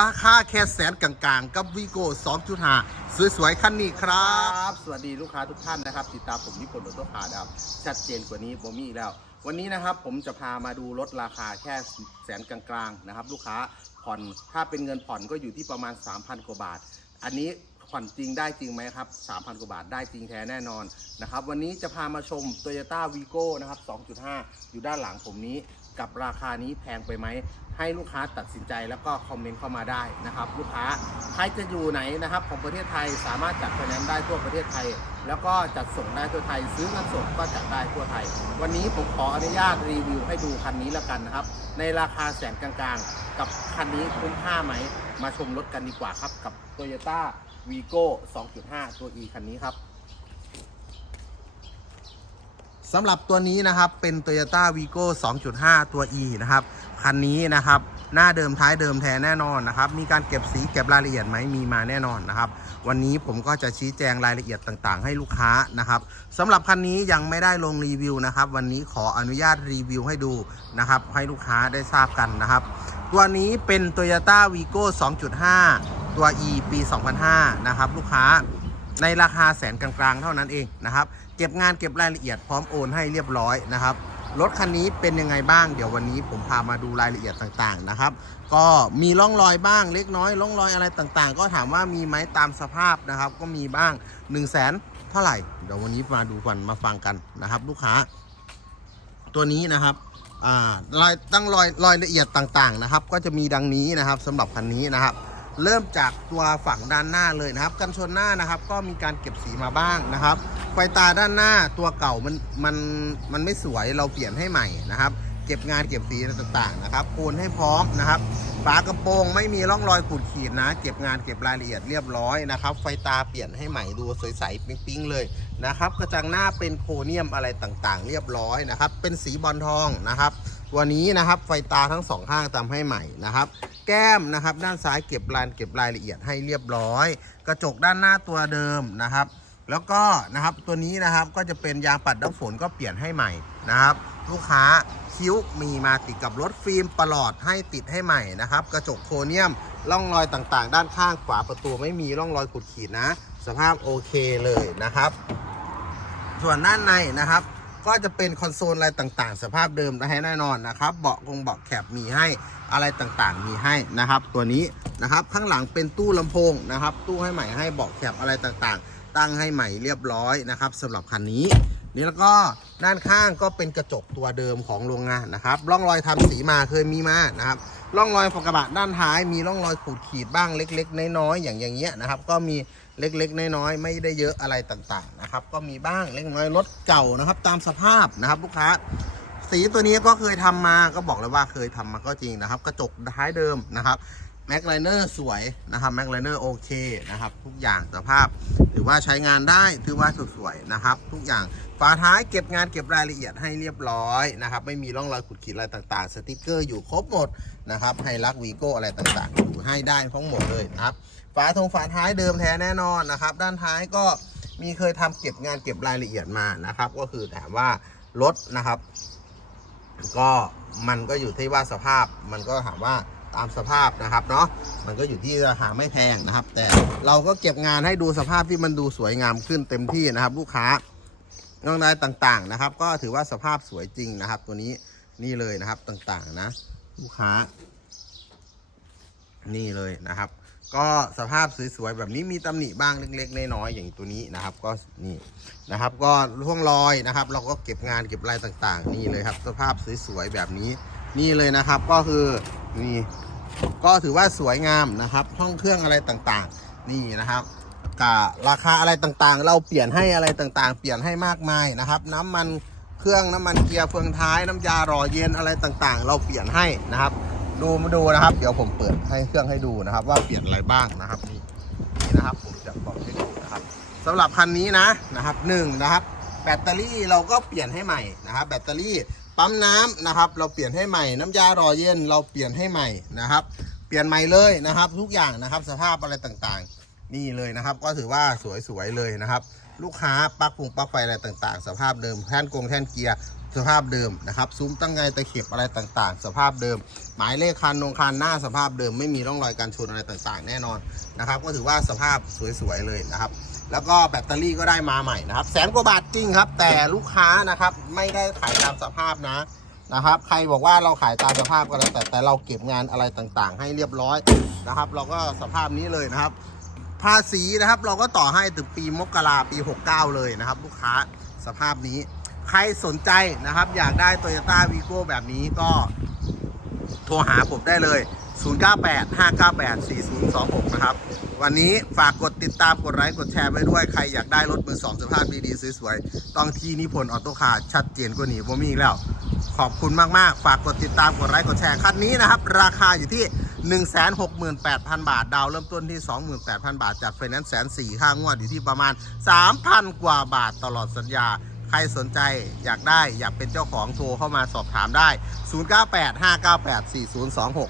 ราคาแค่แสนกลางๆ กับวีโก้2.5 สวย ๆ คันนี้ครับ สวัสดีลูกค้าทุกท่านนะครับ ติดตามผมนิพนธ์รถตัวขาดาวชัดเจนกว่านี้บ่มีอีกแล้ว วันนี้นะครับผมจะพามาดูรถราคาแค่แสนกลางๆนะครับ ลูกค้าผ่อนถ้าเป็นเงินผ่อนก็อยู่ที่ประมาณ 3,000 กว่าบาท อันนี้ผ่อนจริงได้จริงไหมครับ 3,000 กว่าบาทได้จริงแท้แน่นอนนะครับ วันนี้จะพามาชม Toyota Vigo นะครับ 2.5 อยู่ด้านหลังผมนี้ กับราคานี้แพงไปไหม ให้ลูกค้าตัดสินใจแล้วก็คอมเมนต์เข้ามาได้นะครับ ลูกค้าใครจะอยู่ไหนนะครับ ของประเทศไทยสามารถจัดไฟแนนซ์ได้ทั่วประเทศไทย แล้วก็จัดส่งได้ทั่วไทย ซื้อเงินสดก็จัดได้ทั่วไทย วันนี้ผมขออนุญาตรีวิวให้ดูคันนี้แล้วกันนะครับ ในราคาแสนกลางๆ กับคันนี้คุ้มค่าไหม มาชมรถกันดีกว่าครับกับ Toyota Vigo 2.5 ตัว E คันนี้ครับ สำหรับตัวนี้นะครับเป็น Toyota Vigo 2.5 ตัว E นะครับคันนี้นะครับหน้าเดิมท้ายเดิมแท้แน่นอนนะครับมีการเก็บสีเก็บรายละเอียดไหมมีมาแน่นอนนะครับวันนี้ผมก็จะชี้แจงรายละเอียดต่างๆ ให้ลูกค้านะครับสำหรับคันนี้ยังไม่ได้ลงรีวิวนะครับวันนี้ขออนุญาตรีวิวให้ดูนะครับให้ลูกค้าได้ทราบกันนะครับตัวนี้เป็น Toyota Vigo 2.5 ตัว E ปี 2005 นะครับลูกค้า ในราคาแสนกลางๆ เท่านั้นเองนะครับ เก็บงานเก็บรายละเอียดพร้อมโอนให้เรียบร้อยนะครับ รถคันนี้เป็นยังไงบ้าง เดี๋ยววันนี้ผมพามาดูรายละเอียดต่างๆนะครับ ก็มีร่องรอยบ้างเล็กน้อยร่องรอยอะไรต่างๆ ก็ถามว่ามีไหมตามสภาพนะครับ ก็มีบ้าง1 0 0 0 0แสนเท่าไหร่ เดี๋ยววันนี้มาดูกันมาฟังกันนะครับ ลูกค้า ตัวนี้นะครับอ่ารายตั้งรอยรอยละเอียดต่างๆนะครับ ก็จะมีดังนี้นะครับสำหรับคันนี้นะครับ เริ่มจากตัวฝั่งด้านหน้าเลยนะครับ กันชนหน้านะครับ ก็มีการเก็บสีมาบ้างนะครับ ไฟตาด้านหน้าตัวเก่ามันมันมันไม่สวยเราเปลี่ยนให้ใหม่นะครับ เก็บงานเก็บสีต่างๆนะครับโคนให้พร้อมนะครับฝากระโปรงไม่มีร่องรอยขูดขีดนะ เก็บงานเก็บรายละเอียดเรียบร้อยนะครับ ไฟตาเปลี่ยนให้ใหม่ดูใสๆปิ๊งๆเลยนะครับ กระจังหน้าเป็นโครเนียมอะไรต่างๆ เรียบร้อยนะครับ เป็นสีบอลทองนะครับตัวนี้นะครับไฟตาทั้งสองข้างทำให้ใหม่นะครับ ก้มนะครับ ด้านซ้ายเก็บรายเก็บรายละเอียดให้เรียบร้อย กระจกด้านหน้าตัวเดิมนะครับ แล้วก็นะครับตัวนี้นะครับก็จะเป็นยางปัดน้ำฝนก็เปลี่ยนให้ใหม่นะครับ ลูกค้าคิ้วมีมาติดกับรถฟิล์มประหลอดให้ติดให้ใหม่นะครับ กระจกโครเนียมร่องรอยต่างๆ ด้านข้างฝาประตูไม่มีร่องรอยขูดขีดนะ สภาพโอเคเลยนะครับ ส่วนด้านในนะครับ ก็จะเป็นคอนโซลอะไรต่างๆ สภาพเดิมให้แน่นอนนะครับ เบาะคงเบาะแคบมีให้อะไรต่างๆ มีให้นะครับ ตัวนี้นะครับข้างหลังเป็นตู้ลำโพงนะครับ ตู้ให้ใหม่ให้เบาะแคบอะไรต่างๆ ตั้งให้ใหม่เรียบร้อยนะครับสำหรับคันนี้นี่แล้วก็ด้านข้างก็เป็นกระจกตัวเดิมของโรงงานนะครับร่องรอยทำสีมาเคยมีมานะครับร่องรอยฝากระบะด้านท้าย มีร่องรอยขูดขีดบ้างเล็ก ๆ น้อยๆอย่างอย่างเงี้ยนะครับ ก็มี เล็กๆ น้อยๆ ไม่ได้เยอะอะไรต่างๆนะครับ ก็มีบ้างเล็กน้อยรถเก่านะครับ ตามสภาพนะครับ ลูกค้า สีตัวนี้ก็เคยทำมาก็บอกเลยว่าเคยทำมาก็จริงนะครับ กระจกท้ายเดิมนะครับ แม็กไลเนอร์สวยนะครับแม็กไลเนอร์โอเคนะครับ ทุกอย่างสภาพถือว่าใช้งานได้ถือว่าสวยๆนะครับ ทุกอย่างฝาท้ายเก็บงานเก็บรายละเอียดให้เรียบร้อยนะครับ ไม่มีร่องรอยขุดขีดอะไรต่างๆ สติกเกอร์อยู่ครบหมดนะครับไฮรักวีโก้อะไรต่างๆอยู่ให้ได้ทั้งหมดเลยนะครับฝาทงฝาท้ายเดิมแท้แน่นอนนะครับ ด้านท้ายก็มีเคยทำเก็บงานเก็บรายละเอียดมานะครับ ก็คือถามว่ารถนะครับ ก็มันก็อยู่ที่ว่าสภาพมันก็ถามว่า ตามสภาพนะครับเนาะมันก็อยู่ที่ราคาไม่แพงนะครับ แต่เราก็เก็บงานให้ดูสภาพที่มันดูสวยงามขึ้นเต็มที่นะครับ ลูกค้าน้องนายต่างๆนะครับ ก็ถือว่าสภาพสวยจริงนะครับ ตัวนี้นี่เลยนะครับต่างๆนะ ลูกค้า นี่เลยนะครับ ก็สภาพสวยๆแบบนี้มีตำหนิบ้างเล็กๆน้อยๆอย่างตัวนี้นะครับ ก็นี่นะครับ ก็ร่วงรอยนะครับ เราก็เก็บงานเก็บรายต่าง ๆ นี่เลยครับ สภาพสวยๆแบบนี้ นี่เลยนะครับก็คือนี่ก็ถือว่าสวยงามนะครับ ห้องเครื่องอะไรต่างๆ นี่นะครับกะราคาอะไรต่างๆ เราเปลี่ยนให้อะไรต่างๆ เปลี่ยนให้มากมายนะครับ น้ำมันเครื่องน้ำมันเกียร์เฟืองท้าย น้ำยาหล่อเย็นอะไรต่างๆ เราเปลี่ยนให้นะครับ ดูมาดูนะครับ เดี๋ยวผมเปิดให้เครื่องให้ดูนะครับ ว่าเปลี่ยนอะไรบ้างนะครับนี่นี่นะครับผมจะบอกให้ดูนะครับสำหรับคันนี้นะนะครับหนึ่งนะครับแบตเตอรี่เราก็เปลี่ยนให้ใหม่นะครับ แบตเตอรี่ ปั๊มน้ำนะครับ เราเปลี่ยนให้ใหม่ น้ำยารอเย็นเราเปลี่ยนให้ใหม่นะครับ เปลี่ยนใหม่เลยนะครับ ทุกอย่างนะครับ สภาพอะไรต่างๆ นี่เลยนะครับ ก็ถือว่าสวยๆเลยนะครับ ลูกค้าปลั๊กพุงปลั๊กไฟอะไรต่างๆ สภาพเดิมแท่นกงแท่นเกียร์ สภาพเดิมนะครับ ซุ้มตั้งไงตะเข็บอะไรต่างๆ สภาพเดิม หมายเลขคันนงคันหน้าสภาพเดิม ไม่มีร่องรอยการชนอะไรต่างๆ แน่นอนนะครับ ก็ถือว่าสภาพสวยๆเลยนะครับ แล้วก็แบตเตอรี่ก็ได้มาใหม่นะครับ แสนกว่าบาทจริงครับ แต่ลูกค้านะครับไม่ได้ขายตามสภาพนะนะครับ ใครบอกว่าเราขายตามสภาพก็แล้วแต่แต่เราเก็บงานอะไรต่างๆ ให้เรียบร้อยนะครับ เราก็สภาพนี้เลยนะครับภาษีนะครับเราก็ต่อให้ถึงปีมกราปี 69 เลยนะครับ ลูกค้าสภาพนี้ ใครสนใจนะครับ อยากได้ Toyota v i g o แบบนี้ก็โทรหาผมได้เลย 0985984026 นะครับ วันนี้ฝากกดติดตามกดไลค์กดแชร์ไว้ด้วย ใครอยากได้รถมือสองสภาพดีๆสวยๆ ต้องที่นิพนธ์ออโต้คาร์ชัดเจนกว่านี้ผมมีอีกแล้ว ขอบคุณมากๆ ฝากกดติดตามกดไลค์กดแชร์คันนี้นะครับ ราคาอยู่ที่ 168,000 บาท ดาวเริ่มต้นที่ 28,000 บาท จัดไฟแนนซ์แสนสี่ค่างวดอยู่ที่ประมาณ 3,000 กว่าบาทตลอดสัญญา ใครสนใจอยากได้อยากเป็นเจ้าของโทรเข้ามาสอบถามได้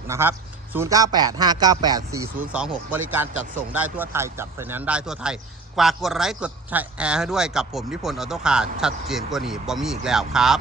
0985984026 นะครับ 0985984026 บริการจัดส่งได้ทั่วไทย จัดไฟแนนซ์ได้ทั่วไทยฝากกดไลค์กดแชร์ให้ด้วยกับผมนิพนธ์ออโต้คาร์ชัดเจนกว่านี้บอมีอีกแล้วครับ